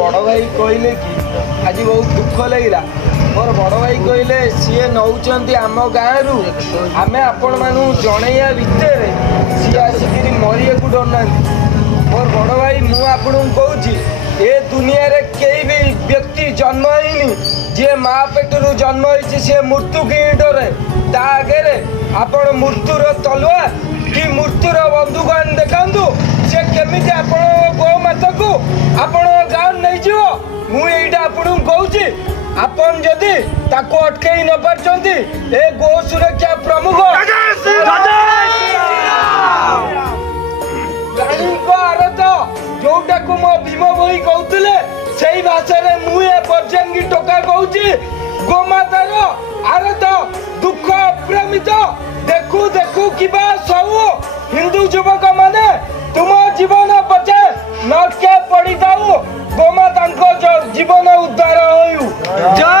बड़ भाई कहले कि आज बहुत दुख लगे मोर बड़ भाई कहले सी नौकरी आम गाँव आम आपण मानू जनइया भितर सी आसिक मरिया को डरना मोर बड़ भाई मुझे कहूँ ए दुनिया रे कई भी व्यक्ति जन्म होनी जी माँ पेटर जन्म हो सी मृत्यु की डरे ता आगे आपण मृत्युर तलुआ कि मृत्युर बंधुक देखु सी केमी गो माता को आपण गाँव नहीं जीव मुझे आपन कहूँ आपन जदि ताको अटकई न पारछंती ए गो सुरक्षा प्रमुख प्राणी को आरत जोटा को मो भीम बोई कहउतले सेही भाषा रे मुए पर्जंगी टोका कहउची गोमातार आरत दुख अप्रमित देखु देखु किबा सब हिंदू युवक माने तुम जीवन बचे नरके पड़ी जाऊ गोमाता जीवन उद्धार होयु जय